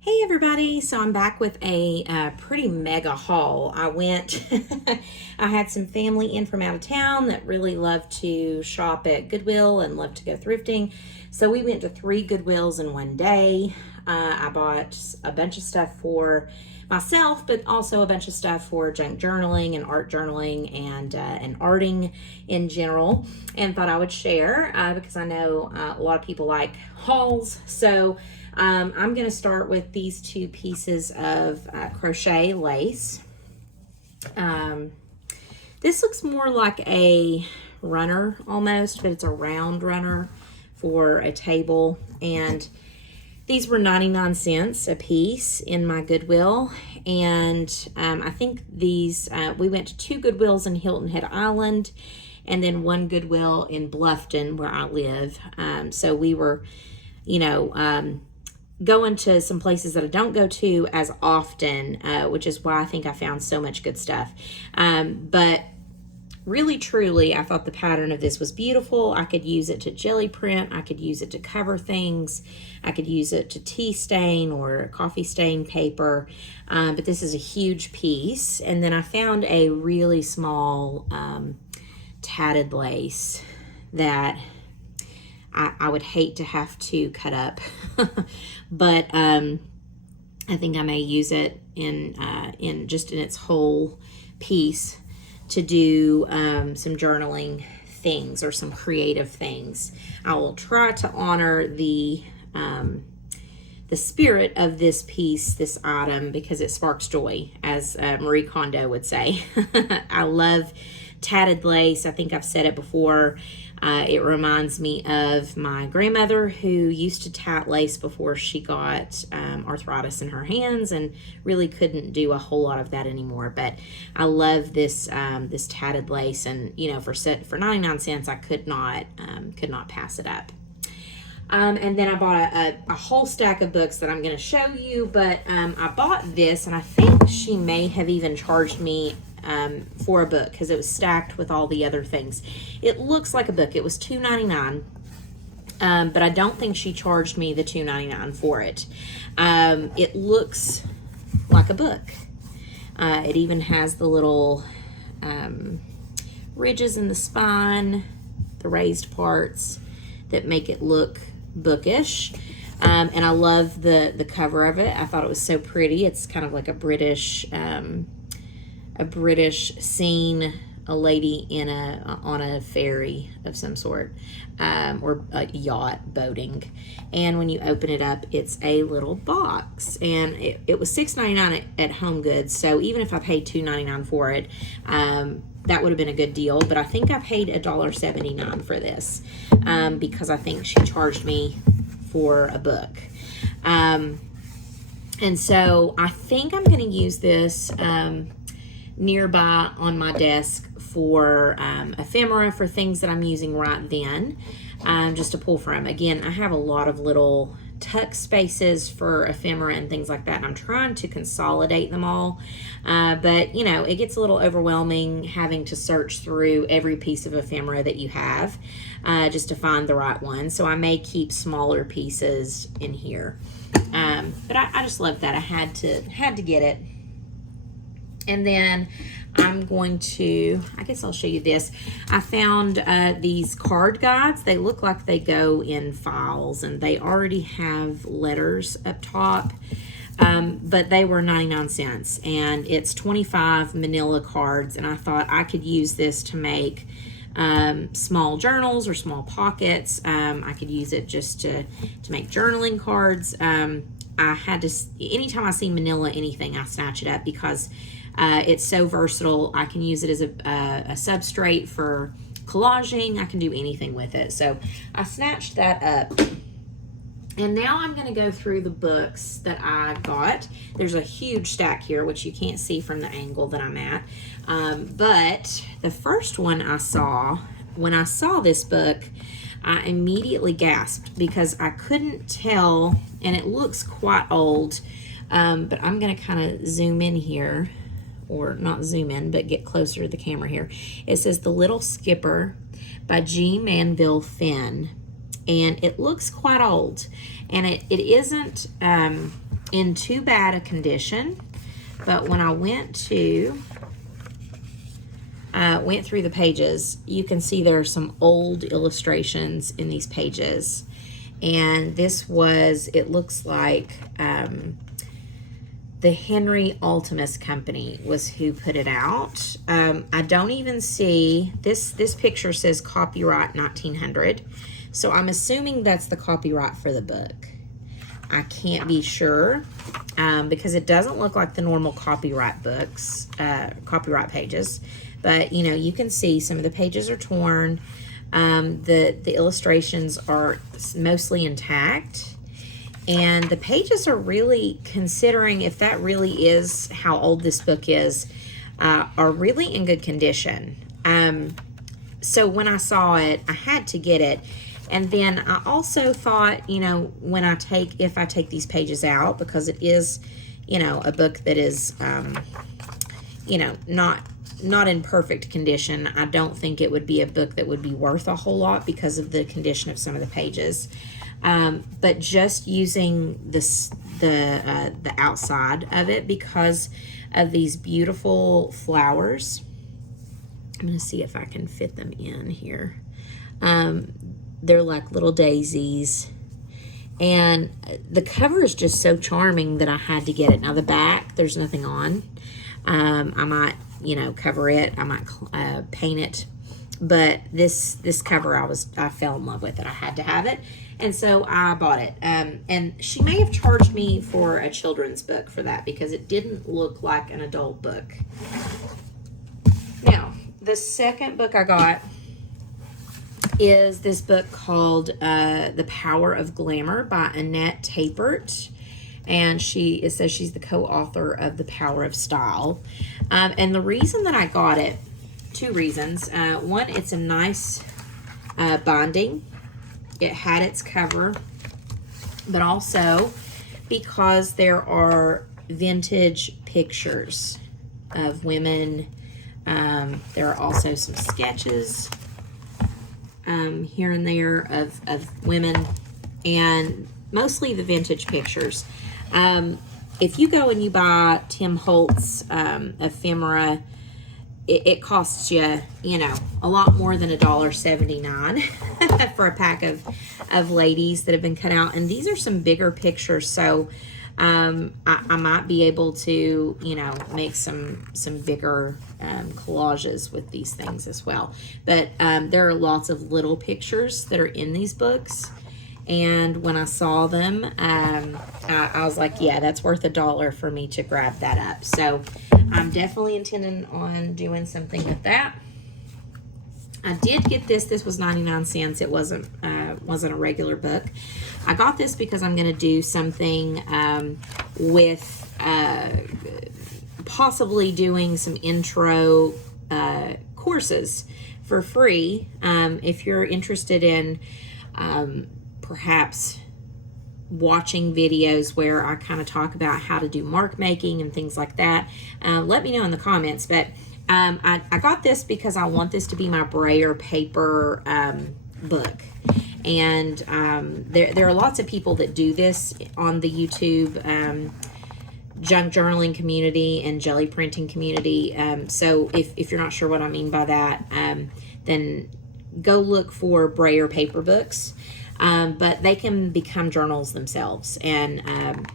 Hey everybody, so I'm back with a pretty mega haul. I had some family in from out of town that really love to shop at Goodwill and love to go thrifting. So we went to 3 Goodwills in one day. I bought a bunch of stuff for myself, but also a bunch of stuff for junk journaling and art journaling and arting in general, and thought I would share because I know a lot of people like hauls. So I'm going to start with these 2 pieces of crochet lace. This looks more like a runner almost, but it's a round runner for a table. And these were 99 cents a piece in my Goodwill. And I think these, we went to 2 Goodwills in Hilton Head Island and then 1 Goodwill in Bluffton where I live. So we were, going to some places that I don't go to as often, which is why I think I found so much good stuff. But really, truly, I thought the pattern of this was beautiful. I could use it to jelly print. I could use it to cover things. I could use it to tea stain or coffee stain paper. But this is a huge piece. And then I found a really small tatted lace that I would hate to have to cut up, but I think I may use it in its whole piece to do some journaling things or some creative things. I will try to honor the spirit of this piece, this item, because it sparks joy, as Marie Kondo would say. I love tatted lace. I think I've said it before. It reminds me of my grandmother who used to tat lace before she got arthritis in her hands and really couldn't do a whole lot of that anymore. But I love this this tatted lace, and for 99 cents I could not pass it up. And then I bought a whole stack of books that I'm going to show you, but I bought this, and I think she may have even charged me for a book because it was stacked with all the other things. It looks like a book. It was $2.99, but I don't think she charged me the $2.99 for it. It looks like a book. It even has the little ridges in the spine, the raised parts that make it look bookish. And I love the cover of it. I thought it was so pretty. It's kind of like a British scene, a lady on a ferry of some sort, or a yacht boating. And when you open it up, it's a little box, and it was $6.99 at Home Goods. So even if I paid $2.99 for it, that would have been a good deal. But I think I paid $1.79 for this, because I think she charged me for a book. And so I think I'm going to use this nearby on my desk for ephemera, for things that I'm using right then, just to pull from. Again, I have a lot of little tuck spaces for ephemera and things like that, and I'm trying to consolidate them all, but it gets a little overwhelming having to search through every piece of ephemera that you have just to find the right one. So I may keep smaller pieces in here, but I just love that. I had to get it. And then I'm going to, I guess I'll show you this. I found these card guides. They look like they go in files, and they already have letters up top, but they were 99 cents, and it's 25 manila cards, and I thought I could use this to make small journals or small pockets. I could use it just to make journaling cards. I had to, anytime I see manila anything, I snatch it up because it's so versatile. I can use it as a substrate for collaging. I can do anything with it. So I snatched that up. And now I'm going to go through the books that I got. There's a huge stack here, which you can't see from the angle that I'm at. But the first one I saw, when I saw this book, I immediately gasped because I couldn't tell, and it looks quite old, but I'm going to kind of zoom in here, or not zoom in, but get closer to the camera here. It says The Little Skipper by G. Manville Fenn, and it looks quite old, and it isn't in too bad a condition, but when I went through the pages, you can see there are some old illustrations in these pages. And this was, it looks like the Henry Altimus Company was who put it out. I don't even see, this picture says copyright 1900. So I'm assuming that's the copyright for the book. I can't be sure because it doesn't look like the normal copyright books, copyright pages. But, you know, you can see some of the pages are torn. The illustrations are mostly intact. And the pages are really, considering if that really is how old this book is, are really in good condition. So when I saw it, I had to get it. And then I also thought, you know, if I take these pages out, because it is, you know, a book that is, you know, not in perfect condition, I don't think it would be a book that would be worth a whole lot because of the condition of some of the pages. But just using the outside of it, because of these beautiful flowers, I'm going to see if I can fit them in here. They're like little daisies, and the cover is just so charming that I had to get it. Now the back, there's nothing on. I might, you know, cover it. I might paint it, but this cover I fell in love with it. I had to have it, and so I bought it. And she may have charged me for a children's book for that because it didn't look like an adult book. Now, the second book I got is this book called The Power of Glamour by Annette Tapert. And it says she's the co-author of The Power of Style. And the reason that I got it, two reasons. One, it's a nice binding. It had its cover, but also because there are vintage pictures of women. There are also some sketches here and there of women, and mostly the vintage pictures. If you go and you buy Tim Holtz ephemera, it costs you, you know, a lot more than $1.79 for a pack of ladies that have been cut out. And these are some bigger pictures, so I might be able to, you know, make some bigger collages with these things as well. But there are lots of little pictures that are in these books. And when I saw them, I was like, yeah, that's worth $1 for me to grab that up. So I'm definitely intending on doing something with that. I did get this. This was 99 cents. It wasn't a regular book. I got this because I'm going to do something with possibly doing some intro courses for free. If you're interested in perhaps watching videos where I kind of talk about how to do mark making and things like that, let me know in the comments. But I got this because I want this to be my brayer paper book. And there are lots of people that do this on the YouTube junk journaling community and jelly printing community. So if you're not sure what I mean by that, then go look for brayer paper books. But they can become journals themselves, and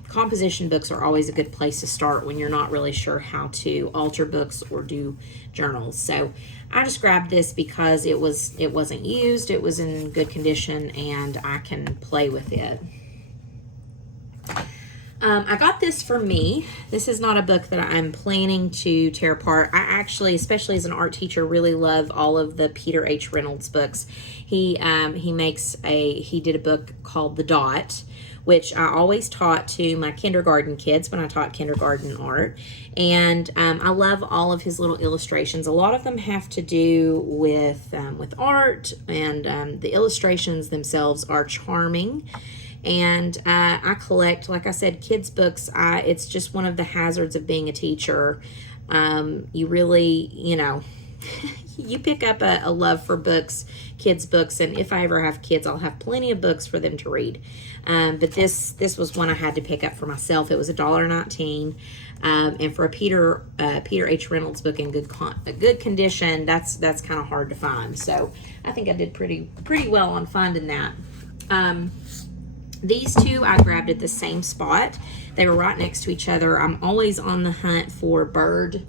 composition books are always a good place to start when you're not really sure how to alter books or do journals. So I just grabbed this because it wasn't used, it was in good condition, and I can play with it. I got this for me. This is not a book that I'm planning to tear apart. I actually, especially as an art teacher, really love all of the Peter H. Reynolds books. He did a book called The Dot, which I always taught to my kindergarten kids when I taught kindergarten art. And I love all of his little illustrations. A lot of them have to do with art, and the illustrations themselves are charming. And I collect, like I said, kids' books. It's just one of the hazards of being a teacher. You really, you you pick up a love for books, kids' books, and if I ever have kids, I'll have plenty of books for them to read. But this was one I had to pick up for myself. It was $1.19, and for a Peter H. Reynolds book in good condition, that's kind of hard to find. So I think I did pretty well on finding that. These two I grabbed at the same spot. They were right next to each other. I'm always on the hunt for bird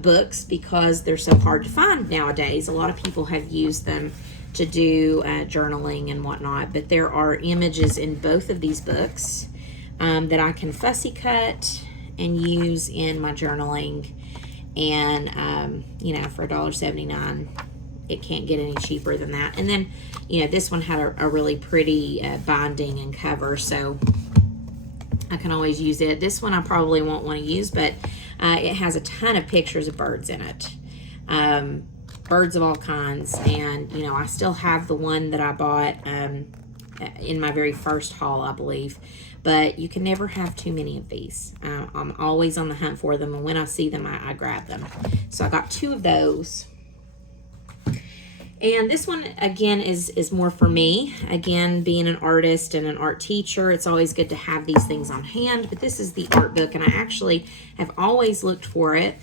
books because they're so hard to find nowadays. A lot of people have used them to do journaling and whatnot, but there are images in both of these books that I can fussy cut and use in my journaling. And, you know, for $1.79, it can't get any cheaper than that. And then, you know, this one had a really pretty binding and cover, so I can always use it. This one I probably won't want to use, but it has a ton of pictures of birds in it. Birds of all kinds. And, you know, I still have the one that I bought in my very first haul, I believe. But you can never have too many of these. I'm always on the hunt for them, and when I see them, I grab them. So I got 2 of those. And this one, again, is more for me. Again, being an artist and an art teacher, it's always good to have these things on hand. But this is the art book, and I actually have always looked for it.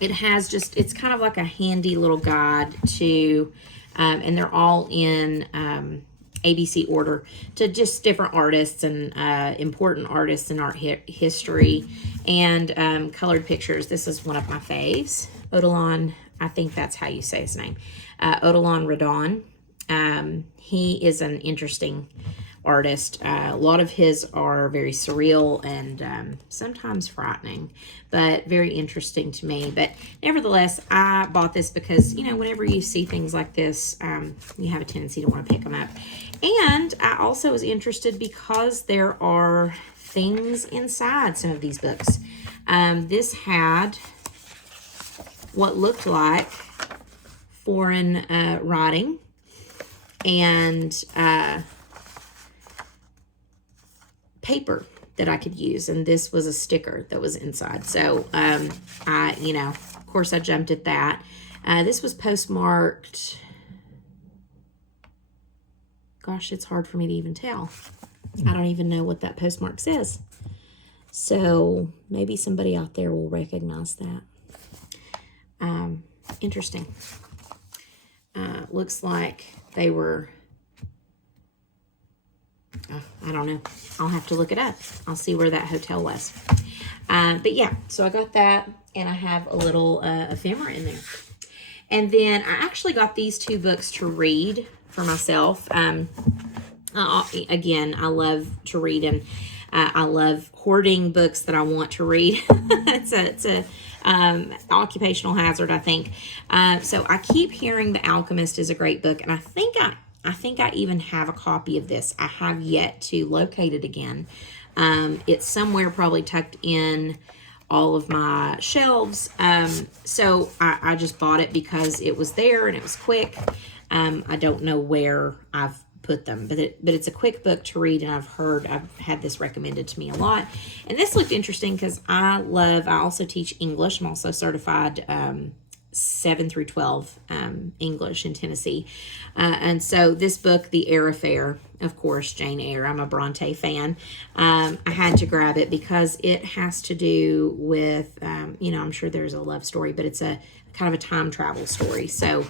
It has just, it's kind of like a handy little guide to, and they're all in ABC order, to just different artists and important artists in art history, and colored pictures. This is one of my faves. Odilon, I think that's how you say his name. Odilon Redon. He is an interesting artist. A lot of his are very surreal and sometimes frightening, but very interesting to me. But nevertheless, I bought this because, you know, whenever you see things like this, you have a tendency to want to pick them up. And I also was interested because there are things inside some of these books. This had what looked like foreign writing and paper that I could use, and this was a sticker that was inside. So I, you know, of course I jumped at that. This was postmarked, gosh, it's hard for me to even tell. I don't even know what that postmark says. So maybe somebody out there will recognize that. Interesting. Looks like they were, I don't know. I'll have to look it up. I'll see where that hotel was. But yeah, so I got that, and I have a little ephemera in there. And then I actually got these 2 books to read for myself. Again, I love to read, and I love hoarding books that I want to read. It's a occupational hazard, I think. So I keep hearing The Alchemist is a great book, and I think I even have a copy of this. I have yet to locate it again. It's somewhere probably tucked in all of my shelves. So I just bought it because it was there and it was quick. I don't know where I've put them, but it's a quick book to read, and I've had this recommended to me a lot. And this looked interesting because I also teach English. I'm also certified 7 through 12 English in Tennessee. And so this book, The Eyre Affair, of course, Jane Eyre, I'm a Bronte fan. I had to grab it because it has to do with, you know, I'm sure there's a love story, but it's a kind of a time travel story. So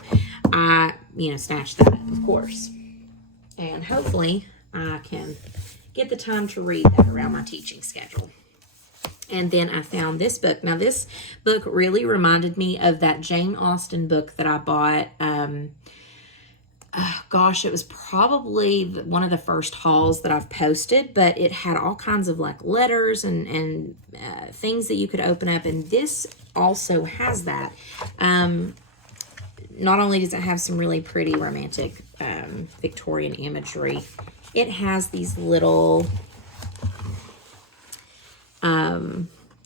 I, you know, snatched that up, of course. And hopefully I can get the time to read that around my teaching schedule. And then I found this book. Now, this book really reminded me of that Jane Austen book that I bought. Gosh, it was probably one of the first hauls that I've posted, but it had all kinds of like letters and things that you could open up. And this also has that. Not only does it have some really pretty romantic Victorian imagery, it has these little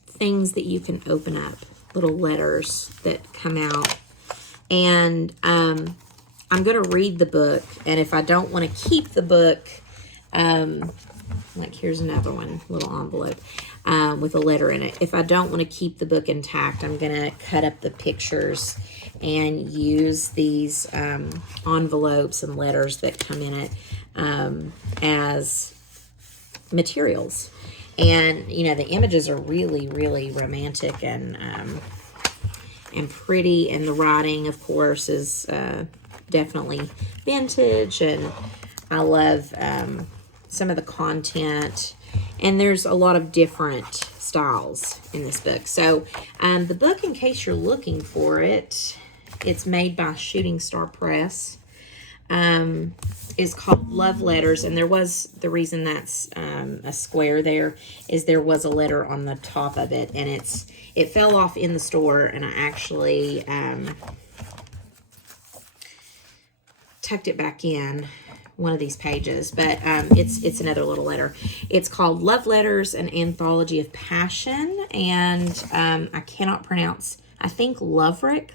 things that you can open up, little letters that come out. And I'm going to read the book, and if I don't want to keep the book, like here's another one, little envelope. with a letter in it. If I don't want to keep the book intact, I'm going to cut up the pictures and use these envelopes and letters that come in it as materials. And, you know, the images are really, really romantic and pretty. And the writing, of course, is definitely vintage. And I love some of the content. And there's a lot of different styles in this book. So the book, in case you're looking for it, it's made by Shooting Star Press. Is called Love Letters, and there was, the reason that's a square there is there was a letter on the top of it, and it fell off in the store, and I actually tucked it back in one of these pages, but it's another little letter. It's called Love Letters, an Anthology of Passion, and I cannot pronounce, I think Lovrick,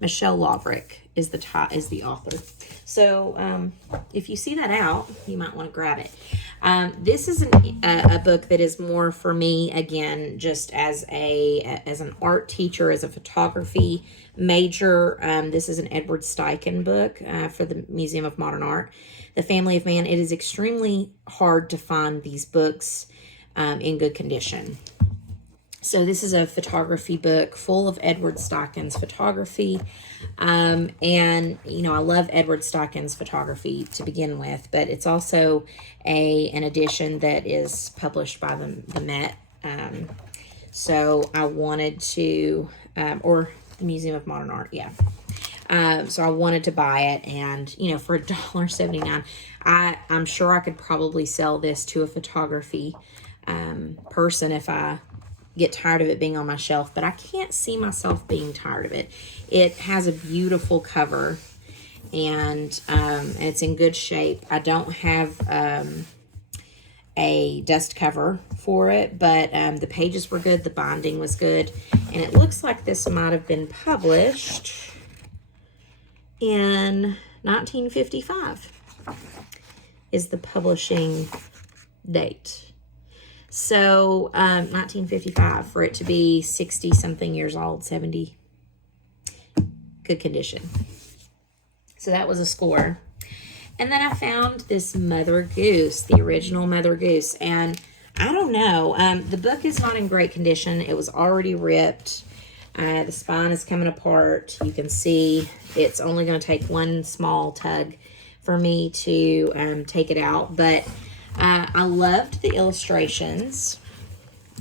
Michelle Lovrick is the author. So if you see that out, you might want to grab it. This is a book that is more for me, again, just as an art teacher, as a photography major. This is an Edward Steichen book for the Museum of Modern Art, The Family of Man. It is extremely hard to find these books in good condition. So this is a photography book full of Edward Steichen's photography. And, you know, I love Edward Steichen's photography to begin with, but it's also an edition that is published by the Met. So I wanted to, or the Museum of Modern Art, yeah. So I wanted to buy it, and, you know, for $1.79, I'm sure I could probably sell this to a photography person if I get tired of it being on my shelf, but I can't see myself being tired of it. It has a beautiful cover, and it's in good shape. I don't have a dust cover for it, but the pages were good, the binding was good, and it looks like this might have been published in 1955 is the publishing date. So 1955, for it to be 60 something years old, 70, good condition. So that was a score. And then I found this Mother Goose, the original Mother Goose, and I don't know, the book is not in great condition. It was already ripped. The spine is coming apart. You can see it's only going to take one small tug for me to take it out, but I loved the illustrations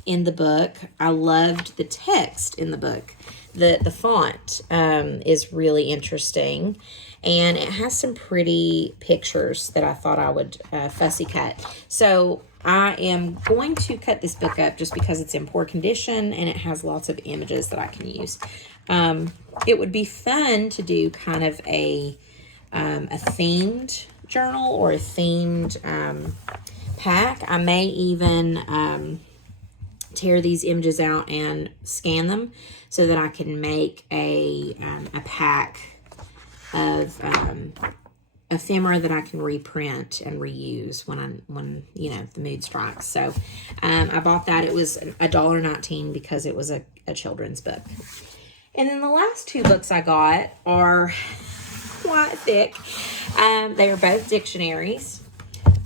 in the book. I loved the text in the book. The font is really interesting, and it has some pretty pictures that I thought I would fussy cut. So I am going to cut this book up just because it's in poor condition and it has lots of images that I can use. It would be fun to do kind of a themed journal or a themed pack. I may even tear these images out and scan them so that I can make a pack of ephemera that I can reprint and reuse when you know, the mood strikes. So I bought that. It was $1.19 because it was a children's book. And then the last two books I got are quite thick. They are both dictionaries.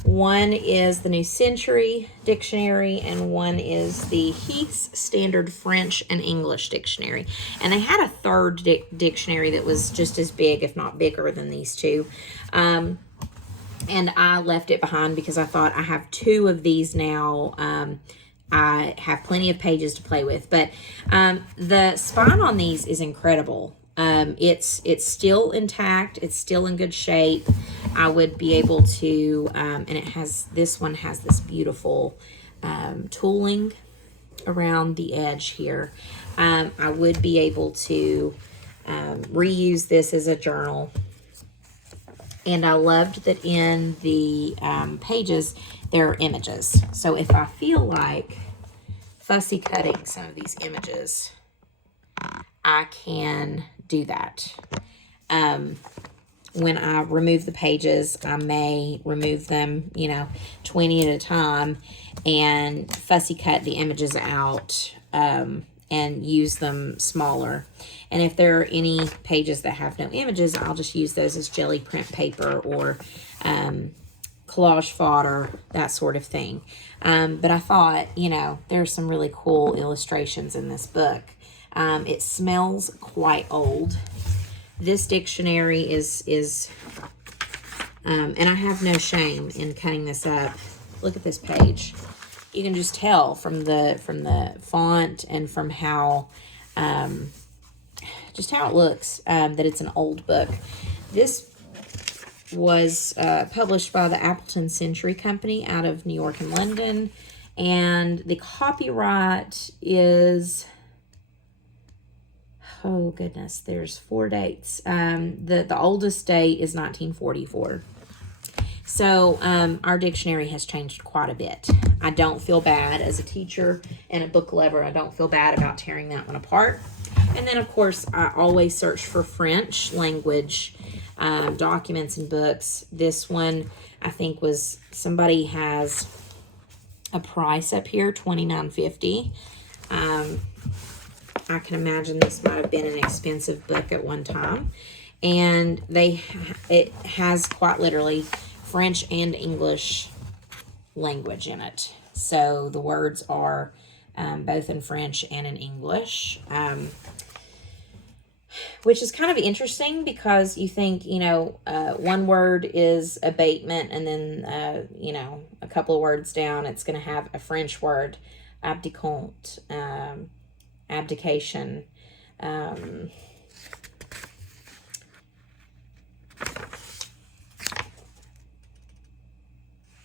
One is the New Century Dictionary, and one is the Heath's Standard French and English Dictionary. And they had a third dictionary that was just as big, if not bigger, than these two. And I left it behind because I thought, I have two of these now. I have plenty of pages to play with. But the spine on these is incredible. It's still intact. It's still in good shape. I would be able to, and this one has this beautiful tooling around the edge here. I would be able to reuse this as a journal. And I loved that in the pages, there are images. So if I feel like fussy cutting some of these images, I can do that. when I remove the pages, I may remove them, 20 at a time, and fussy cut the images out and use them smaller. And if there are any pages that have no images, I'll just use those as jelly print paper or collage fodder, that sort of thing. But I thought, there's some really cool illustrations in this book. It smells quite old. This dictionary is and I have no shame in cutting this up. Look at this page. You can just tell from the font and from how just how it looks that it's an old book. This was published by the Appleton Century Company out of New York and London, and the copyright is, oh goodness, there's 4 dates. The oldest date is 1944. So our dictionary has changed quite a bit. I don't feel bad as a teacher and a book lover. I don't feel bad about tearing that one apart. And then, of course, I always search for French language documents and books. This one, I think, was, somebody has a price up here, $29.50. I can imagine this might have been an expensive book at one time. And it has quite literally French and English language in it. So the words are both in French and in English, which is kind of interesting because you think, one word is abatement, and then, a couple of words down, it's going to have a French word, abdicant, abdication,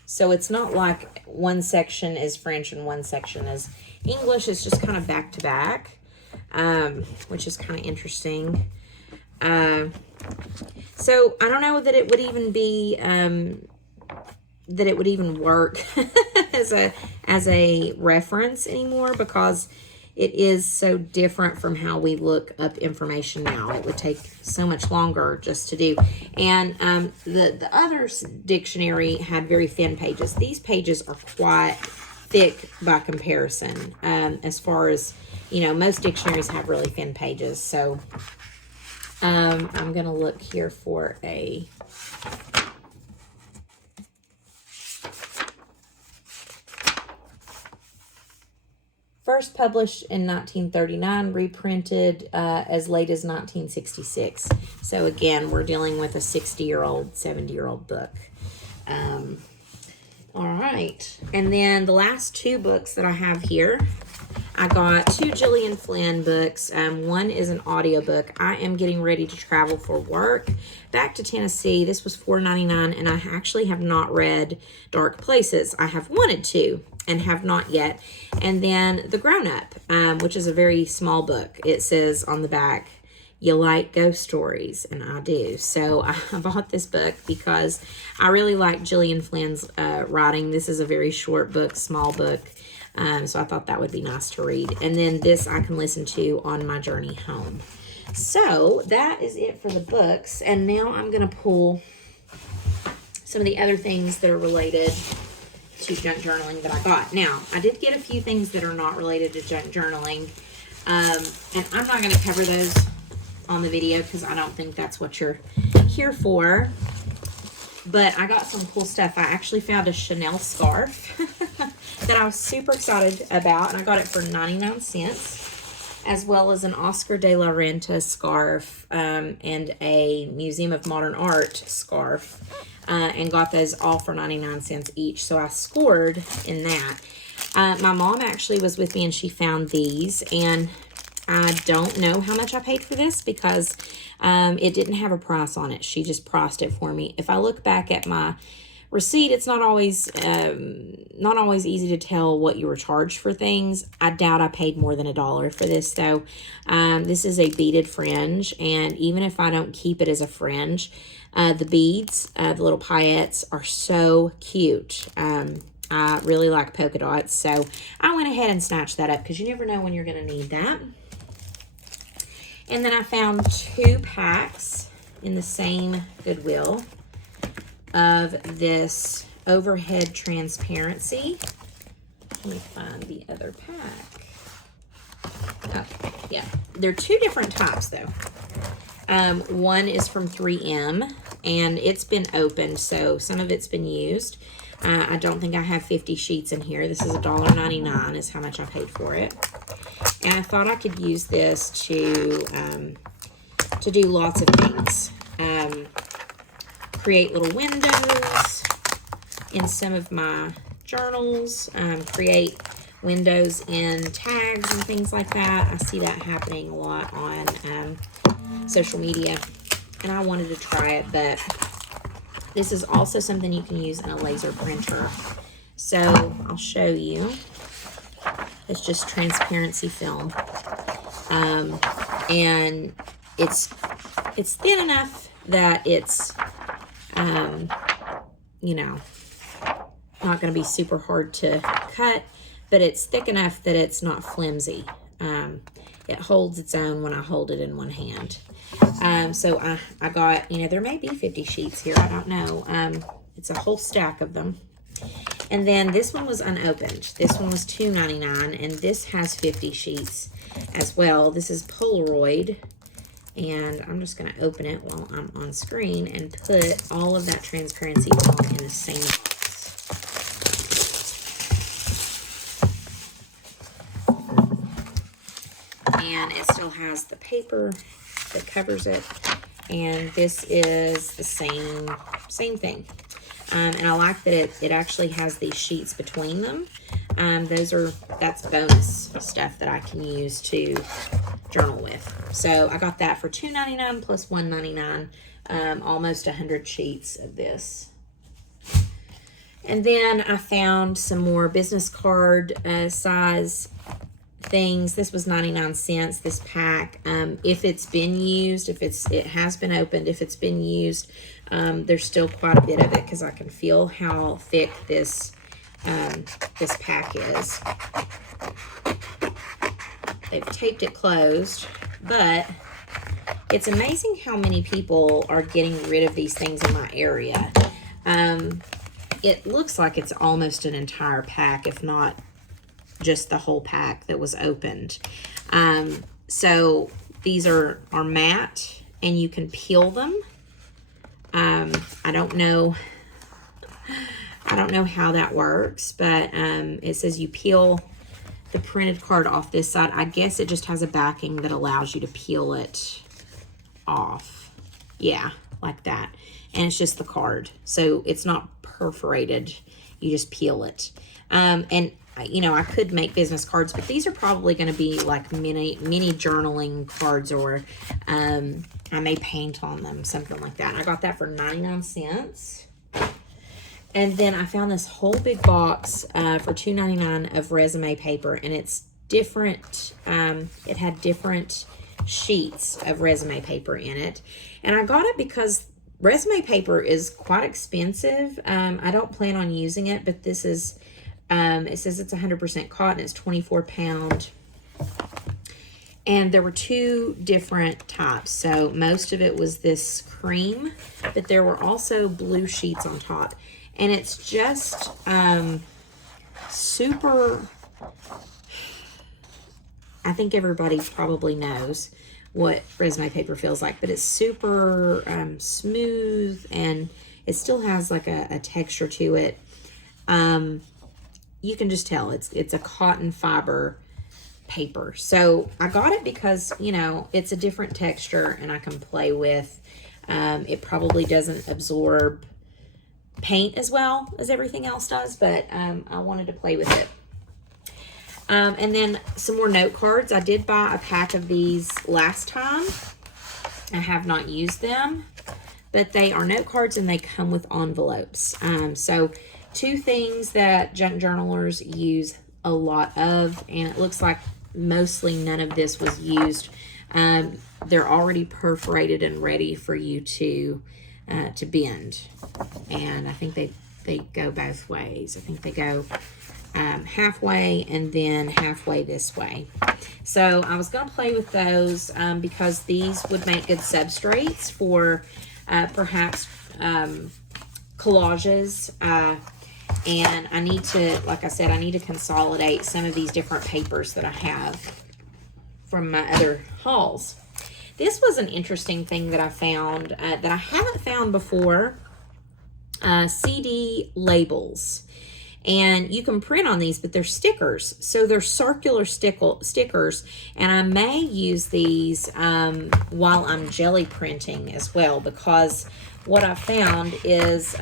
so it's not like one section is French and one section is English. It's just kind of back to back, which is kind of interesting. So I don't know that it would even be, that it would even work as a reference anymore, because it is so different from how we look up information now. It would take so much longer just to do. And the other dictionary had very thin pages. These pages are quite thick by comparison. As far as, most dictionaries have really thin pages. So I'm going to look here for a... First published in 1939, reprinted as late as 1966. So again, we're dealing with a 60-year-old, 70-year-old book. All right. And then the last 2 books that I have here, I got 2 Gillian Flynn books. One is an audiobook. I am getting ready to travel for work back to Tennessee. This was $4.99, and I actually have not read Dark Places. I have wanted to and have not yet. And then The Grown Up, which is a very small book. It says on the back, you like ghost stories, and I do. So I bought this book because I really like Gillian Flynn's writing. This is a very short book, small book. So I thought that would be nice to read. And then this I can listen to on my journey home. So that is it for the books. And now I'm going to pull some of the other things that are related to junk journaling that I got. Now, I did get a few things that are not related to junk journaling. And I'm not going to cover those on the video because I don't think that's what you're here for. But I got some cool stuff. I actually found a Chanel scarf that I was super excited about, and I got it for 99 cents, as well as an Oscar de la Renta scarf and a Museum of Modern Art scarf, and got those all for 99 cents each. So I scored in that. My mom actually was with me, and she found these, and I don't know how much I paid for this because it didn't have a price on it. She just priced it for me. If I look back at my receipt, it's not always easy to tell what you were charged for things. I doubt I paid more than $1 for this though. This is a beaded fringe, and even if I don't keep it as a fringe, the beads, the little paillettes, are so cute. I really like polka dots, so I went ahead and snatched that up because you never know when you're going to need that. And then I found 2 packs in the same Goodwill of this overhead transparency. Let me find the other pack. Oh, yeah. They're two different types, though. One is from 3M, and it's been opened, so some of it's been used. I don't think I have 50 sheets in here. This is $1.99 is how much I paid for it. And I thought I could use this to do lots of things. Create little windows in some of my journals, create windows in tags and things like that. I see that happening a lot on social media, and I wanted to try it, but this is also something you can use in a laser printer. So I'll show you. It's just transparency film, and it's thin enough that it's you know, not going to be super hard to cut, but it's thick enough that it's not flimsy. It holds its own when I hold it in one hand. So I got, you know, there may be 50 sheets here, I don't know. It's a whole stack of them. And then this one was unopened. This one was $2.99, and this has 50 sheets as well. This is Polaroid, and I'm just going to open it while I'm on screen and put all of that transparency film in the same box. And it still has the paper that covers it, and this is the same thing. And I like that it actually has these sheets between them. That's bonus stuff that I can use to journal with. So I got that for $2.99 plus $1.99, almost 100 sheets of this. And then I found some more business card size things. This was 99 cents, this pack. If it's been used, it has been opened, if it's been used, there's still quite a bit of it because I can feel how thick this pack is. They've taped it closed, but it's amazing how many people are getting rid of these things in my area. It looks like it's almost an entire pack, if not just the whole pack that was opened. So these are matte, and you can peel them. I don't know how that works, but it says you peel the printed card off this side. I guess it just has a backing that allows you to peel it off. Yeah, like that. And it's just the card, so it's not perforated. You just peel it. And you know, I could make business cards, but these are probably going to be like mini journaling cards, or I may paint on them, something like that. And I got that for 99 cents. And then I found this whole big box for $2.99 of resume paper, and it's different. It had different sheets of resume paper in it, and I got it because resume paper is quite expensive. I don't plan on using it, but this is. It says it's 100% cotton. It's 24 pound. And there were two different types. So most of it was this cream, but there were also blue sheets on top. And it's just super, I think everybody probably knows what resume paper feels like, but it's super smooth, and it still has like a texture to it. You can just tell it's a cotton fiber paper. So I got it because, you know, it's a different texture and I can play with. It probably doesn't absorb paint as well as everything else does, but I wanted to play with it. And then some more note cards. I did buy a pack of these last time. I have not used them, but they are note cards and they come with envelopes. So two things that junk journalers use a lot of, and it looks like mostly none of this was used. They're already perforated and ready for you to bend, and I think they go both ways. I think they go halfway and then halfway this way. So I was going to play with those because these would make good substrates for perhaps collages. And I need to, like I said, I need to consolidate some of these different papers that I have from my other hauls. This was an interesting thing that I found that I haven't found before. CD labels. And you can print on these, but they're stickers. So they're circular stickers. And I may use these while I'm jelly printing as well, because what I found is,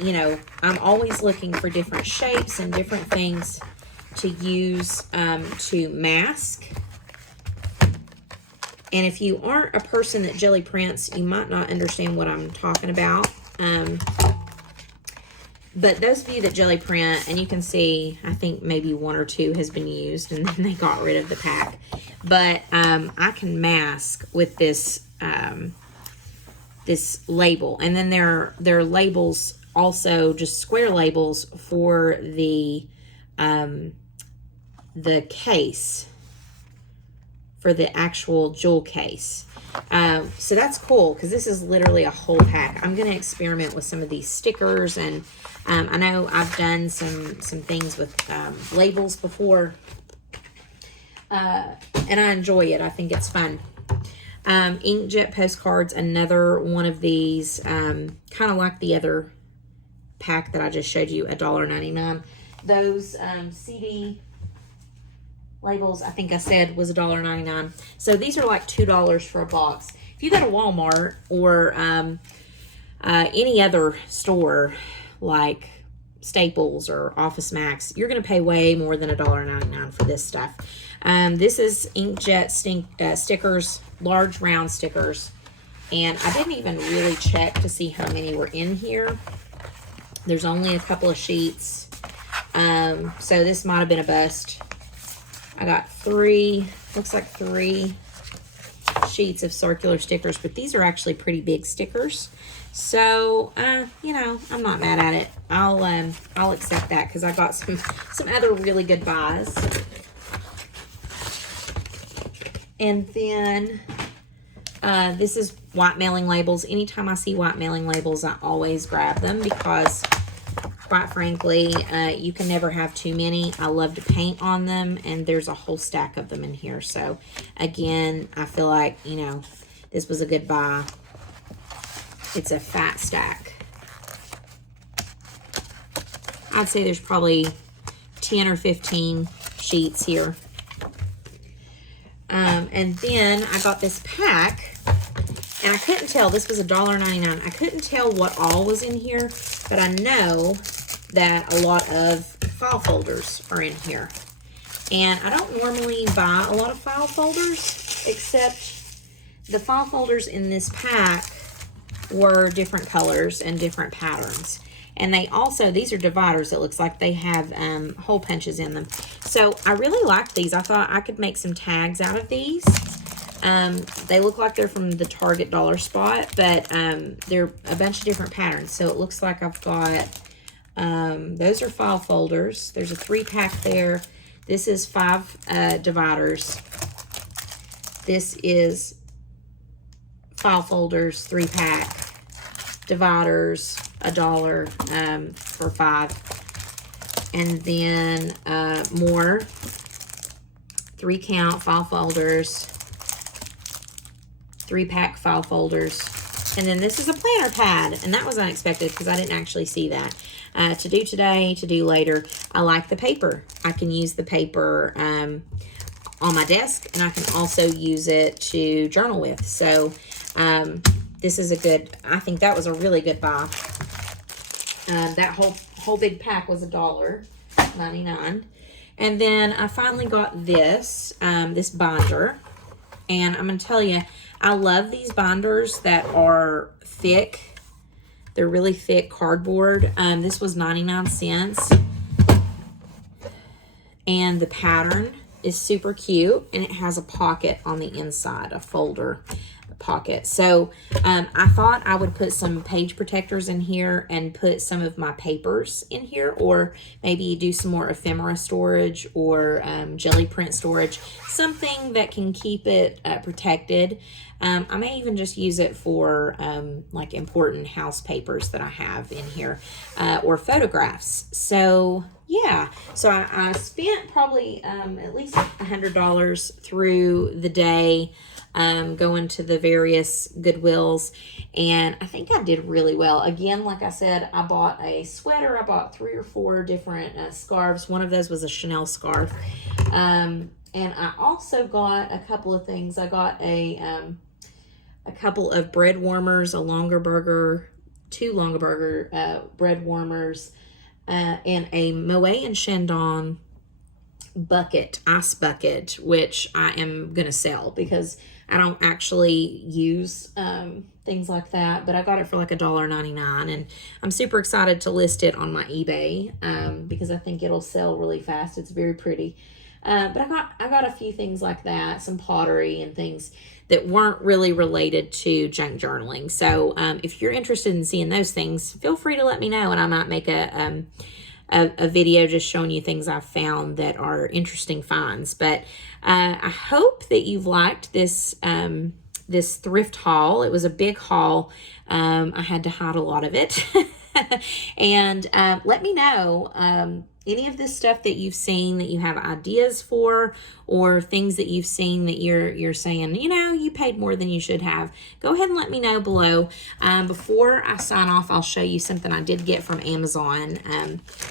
you know, I'm always looking for different shapes and different things to use to mask. And if you aren't a person that jelly prints, you might not understand what I'm talking about. But those of you that jelly print, and you can see, I think maybe one or two has been used, and then they got rid of the pack. But I can mask with this this label, and then there are labels also, just square labels for the case, for the actual jewel case. So that's cool, because this is literally a whole pack. I'm going to experiment with some of these stickers, and I know I've done some things with labels before, and I enjoy it. I think it's fun. Inkjet postcards, another one of these, kind of like the other pack that I just showed you, $1.99. Those CD labels, I think I said, was $1.99. So these are like $2 for a box. If you go to Walmart or any other store like Staples or Office Max, you're going to pay way more than $1.99 for this stuff. This is inkjet stickers, large round stickers, and I didn't even really check to see how many were in here. There's only a couple of sheets, so this might have been a bust. I got looks like 3 sheets of circular stickers, but these are actually pretty big stickers. So, you know, I'm not mad at it. I'll accept that, because I got some other really good buys. And then this is white mailing labels. Anytime I see white mailing labels, I always grab them, because quite frankly, you can never have too many. I love to paint on them, and there's a whole stack of them in here. So again, I feel like, you know, this was a good buy. It's a fat stack. I'd say there's probably 10 or 15 sheets here. And then I got this pack, and I couldn't tell. This was $1.99. I couldn't tell what all was in here, but I know that a lot of file folders are in here. And I don't normally buy a lot of file folders, except the file folders in this pack were different colors and different patterns. And they also, these are dividers. It looks like they have hole punches in them. So I really like these. I thought I could make some tags out of these. They look like they're from the Target dollar spot, but they're a bunch of different patterns. So it looks like I've got, those are file folders. There's a 3-pack there. This is 5 dividers. This is file folders, 3-pack. Dividers, $1 for 5. And then more 3-count file folders, 3-pack file folders. And then this is a planner pad, and that was unexpected because I didn't actually see that. To do today, to do later. I like the paper. I can use the paper on my desk, and I can also use it to journal with. So this is a good, I think that was a really good buy. That whole big pack was $1.99. And then I finally got this, this binder. And I'm going to tell you, I love these binders that are thick. They're really thick cardboard. This was 99 cents. And the pattern is super cute. And it has a pocket on the inside, a folder. pocket. So I thought I would put some page protectors in here and put some of my papers in here, or maybe do some more ephemera storage or jelly print storage, something that can keep it protected. I may even just use it for like important house papers that I have in here, or photographs. So yeah, so I spent probably at least $100 through the day, going to the various Goodwills, and I think I did really well. Again, like I said, I bought a sweater, I bought 3 or 4 different scarves. One of those was a Chanel scarf, and I also got a couple of things. I got a couple of bread warmers, a longer burger, 2 longer burger bread warmers, and a Moet and Chandon bucket, ice bucket, which I am going to sell because I don't actually use things like that, but I got it for like $1.99, and I'm super excited to list it on my eBay because I think it'll sell really fast. It's very pretty. But I got a few things like that, some pottery and things that weren't really related to junk journaling. So if you're interested in seeing those things, feel free to let me know, and I might make a video just showing you things I've found that are interesting finds. But I hope that you've liked this this thrift haul. It was a big haul. I had to hide a lot of it. And let me know any of this stuff that you've seen that you have ideas for, or things that you've seen that you're saying, you know, you paid more than you should have. Go ahead and let me know below. Before I sign off, I'll show you something I did get from Amazon.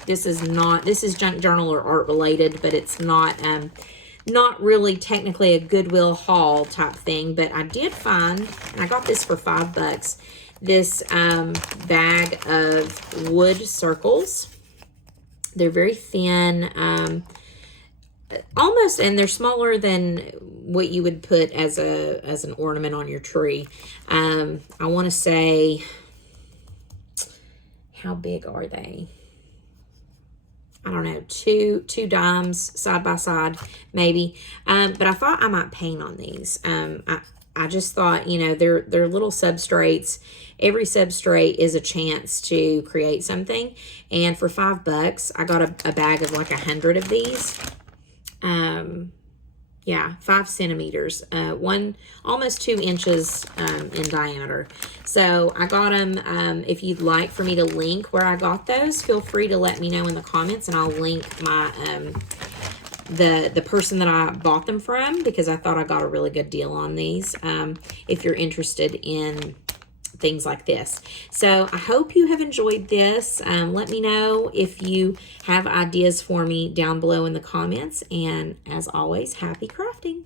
This is junk journal or art related, but it's not really technically a Goodwill haul type thing. But I did find, and I got this for $5, this bag of wood circles. They're very thin, almost, and they're smaller than what you would put as an ornament on your tree. I want to say, how big are they? I don't know, two dimes side by side, maybe. But I thought I might paint on these. I just thought, you know, they're little substrates. Every substrate is a chance to create something. And for $5, I got a bag of like 100 of these. Yeah, 5 centimeters, almost 2 inches in diameter. So I got them. If you'd like for me to link where I got those, feel free to let me know in the comments, and I'll link my the person that I bought them from, because I thought I got a really good deal on these, if you're interested in things like this. So I hope you have enjoyed this. Let me know if you have ideas for me down below in the comments, and as always, happy crafting.